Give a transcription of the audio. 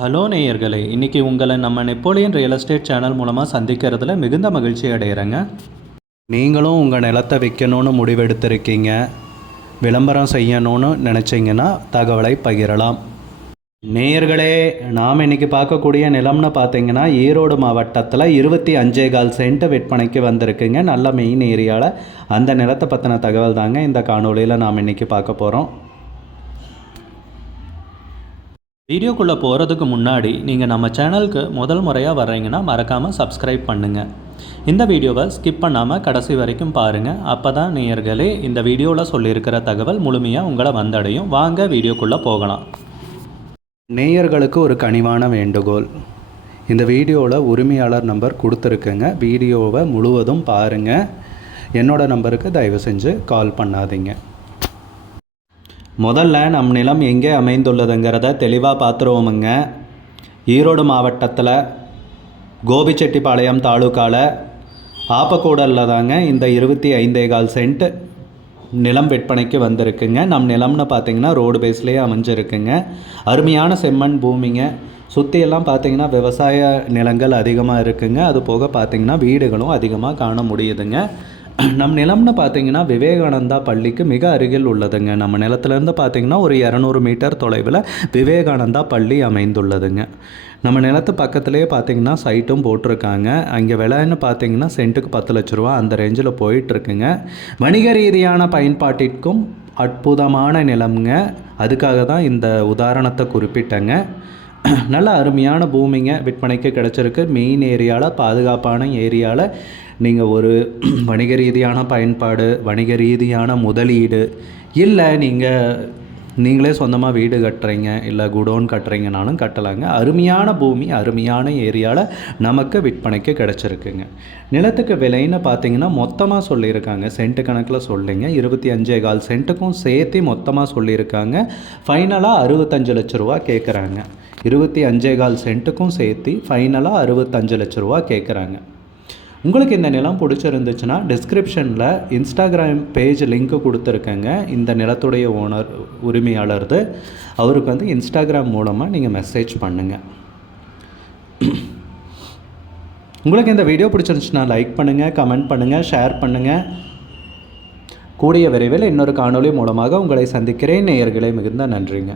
Hello நேயர்களே, இன்றைக்கி உங்களை நம்ம நெப்போலியன் ரியல் எஸ்டேட் சேனல் மூலமாக சந்திக்கிறதுல மிகுந்த மகிழ்ச்சி அடைகிறேங்க. நீங்களும் உங்கள் நிலத்தை விற்கணும்னு முடிவெடுத்திருக்கீங்க, விளம்பரம் செய்யணும்னு நினச்சிங்கன்னா தகவலை பகிரலாம். நேயர்களே, நாம் இன்றைக்கி பார்க்கக்கூடிய நிலம்னு பார்த்தீங்கன்னா ஈரோடு மாவட்டத்தில் 25.25 சென்ட் விற்பனைக்கு வந்திருக்குங்க. நல்ல மெயின் ஏரியாவில் அந்த நிலத்தை பற்றின தகவல் தாங்க இந்த காணொலியில் நாம் இன்றைக்கி பார்க்க போகிறோம். வீடியோக்குள்ளே போகிறதுக்கு முன்னாடி நீங்கள் நம்ம சேனலுக்கு முதல் முறையாக வர்றீங்கன்னா மறக்காமல் சப்ஸ்கிரைப் பண்ணுங்கள். இந்த வீடியோவை ஸ்கிப் பண்ணாமல் கடைசி வரைக்கும் பாருங்கள். அப்போ தான் நேயர்களே இந்த வீடியோவில் சொல்லியிருக்கிற தகவல் முழுமையாக உங்களை வந்தடையும். வாங்க வீடியோக்குள்ளே போகலாம். நேயர்களுக்கு ஒரு கனிவான வேண்டுகோள், இந்த வீடியோவில் உரிமையாளர் நம்பர் கொடுத்துருக்குங்க. வீடியோவை முழுவதும் பாருங்கள். என்னோடய நம்பருக்கு தயவு செஞ்சு கால் பண்ணாதீங்க. முதல்ல நம் நிலம் எங்கே அமைந்துள்ளதுங்கிறத தெளிவாக பார்த்துருவோமுங்க. ஈரோடு மாவட்டத்தில் கோபிச்செட்டிப்பாளையம் தாலுக்காவில் ஆப்பக்கூடலில் தாங்க இந்த 25.25 சென்ட் நிலம் விற்பனைக்கு வந்திருக்குங்க. நம் நிலம்னு பார்த்திங்கன்னா ரோடு பேஸ்லேயே அமைஞ்சிருக்குங்க. அருமையான செம்மண் பூமிங்க. சுற்றியெல்லாம் பார்த்திங்கன்னா விவசாய நிலங்கள் அதிகமாக இருக்குங்க. அது போக பார்த்திங்கன்னா வீடுகளும் அதிகமாக காண முடியுதுங்க. நம் நிலம்னு பார்த்திங்கன்னா விவேகானந்தா பள்ளிக்கு மிக அருகில் உள்ளதுங்க. நம்ம நிலத்துலேருந்து பார்த்திங்கன்னா ஒரு 200 மீட்டர் தொலைவில் விவேகானந்தா பள்ளி அமைந்துள்ளதுங்க. நம்ம நிலத்து பக்கத்துலேயே பார்த்திங்கன்னா சைட்டும் போட்டிருக்காங்க. அங்கே விலைன்னு பார்த்திங்கன்னா சென்ட்டுக்கு 10 லட்ச ரூபா அந்த ரேஞ்சில் போயிட்டுருக்குங்க. வணிக ரீதியான பயன்பாட்டிற்கும் அற்புதமான நிலம்ங்க. அதுக்காக தான் இந்த உதாரணத்தை குறிப்பிட்டேங்க. நல்ல அருமையான பூமிங்க விற்பனைக்கு கிடச்சிருக்கு. மெயின் ஏரியாவில், பாதுகாப்பான ஏரியாவில் நீங்கள் ஒரு வணிக ரீதியான பயன்பாடு, வணிக ரீதியான முதலீடு, இல்லை நீங்களே சொந்தமாக வீடு கட்டுறீங்க, இல்லை குடோன் கட்டுறீங்கனாலும் கட்டலாங்க. அருமையான பூமி, அருமையான ஏரியாவில் நமக்கு விற்பனைக்கு கிடச்சிருக்குங்க. நிலத்துக்கு விலைன்னு பார்த்தீங்கன்னா மொத்தமாக சொல்லியிருக்காங்க, சென்ட்டு கணக்கில் சொல்லிங்க. 25.25 சென்ட்டுக்கும் சேர்த்து மொத்தமாக சொல்லியிருக்காங்க. ஃபைனலாக 65 லட்ச ரூபா கேட்குறாங்க. 25.25 சென்ட்டுக்கும் சேர்த்து ஃபைனலாக 65 லட்ச ரூபா கேட்குறாங்க. உங்களுக்கு இந்த நிலம் பிடிச்சிருந்துச்சுன்னா டிஸ்கிரிப்ஷனில் இன்ஸ்டாகிராம் பேஜ் லிங்க்கு கொடுத்துருக்கேங்க. இந்த நிலத்துடைய ஓனர் உரிமையாளர்து. அவருக்கு இன்ஸ்டாகிராம் மூலமாக நீங்கள் மெசேஜ் பண்ணுங்கள். உங்களுக்கு இந்த வீடியோ பிடிச்சிருந்துச்சுன்னா லைக் பண்ணுங்கள், கமெண்ட் பண்ணுங்கள், ஷேர் பண்ணுங்கள். கூடிய விரைவில் இன்னொரு காணொளி மூலமாக உங்களை சந்திக்கிறேன். நேயர்களே, மிகுந்த நன்றிங்க.